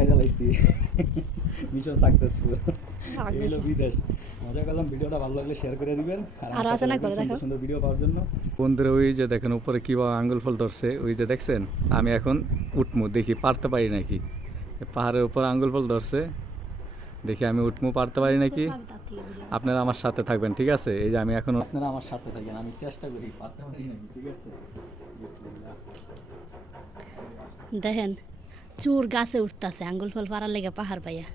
পাইরা লাইছি mission successful. এই হলো বিদেশ। মজা করলাম, ভিডিওটা ভালো লাগলে শেয়ার করে দিবেন আর আছে না করে দেখো সুন্দর ভিডিও পাওয়ার জন্য। বন্ধুরা ওই যে দেখেন উপরে কিভাবে আঙ্গুল ফল ধরছে, ওই যে দেখছেন। আমি এখন উঠমু, দেখি পারতে পারি নাকি। পাহাড়ের উপর আঙ্গুল ফল ধরছে, দেখি আমি উঠমু পারতে পারি নাকি। আপনারা আমার সাথে থাকবেন, ঠিক আছে? এই যে আমি এখন, আপনারা আমার সাথে থাকবেন, আমি চেষ্টা করি পারতে পারি নাকি, ঠিক আছে? দেখেন চোর গাছে উঠতেছে আঙ্গুল ফল পাড়ার লেগে পাহাড় পাইয়া।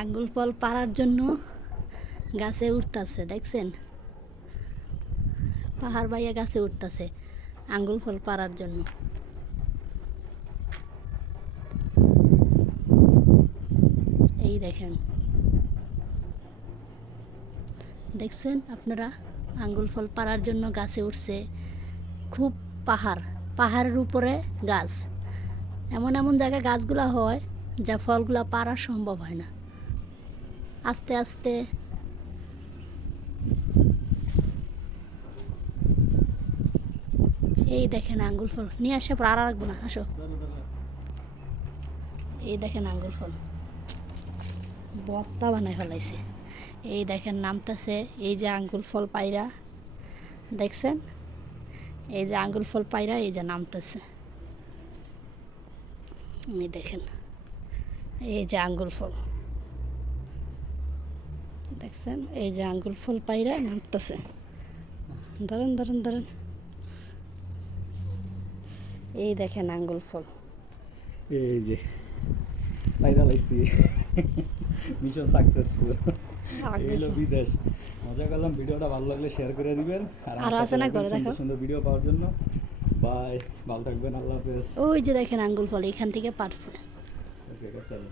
আঙ্গুল ফল পাড়ার জন্য গাছে উঠতেছে, দেখছেন? পাহাড় বাইয়া গাছে উঠতেছে আঙ্গুল ফল পাড়ার জন্য। এই দেখেন, দেখছেন আপনারা? আঙ্গুল ফল পাড়ার জন্য গাছে উঠছে। খুব পাহাড়ের উপরে গাছ, এমন এমন জায়গায় গাছগুলা হয় যা ফলগুলা পাড়া সম্ভব হয় না। আস্তে আস্তে এই দেখেন আঙ্গুল ফল নিয়ে আসে, পর আর রাখবো না, আসো। এই দেখেন আঙ্গুল ফল বত্তা বানায় ফেলাইছে। এই দেখেন নামতেছে, এই যে আঙ্গুল ফল পায়রা, দেখছেন? এই যে আঙ্গুল ফল পায়রা, এই যে নামতেছে। এই দেখেন, এই যে আঙ্গুল ফল, দেখছেন? এই যে আঙ্গুল ফল পায়রা নামতেছে। ধরেন ধরেন ধরেন, এই দেখেন আঙ্গুল ফল। এই যে পাইরা লাইছি মিশন সাকসেসফুল। এই হলো বিদেশ। মজা করলাম, ভিডিওটা ভালো লাগলে শেয়ার করে দিবেন। আর আছে না করে দেখো সুন্দর ভিডিও পাওয়ার জন্য। বাই, ভালো থাকবেন, আল্লাহ হাফেজ। ওই যে দেখেন আঙ্গুল ফল এখান থেকে পারছে। ওকে, চলো।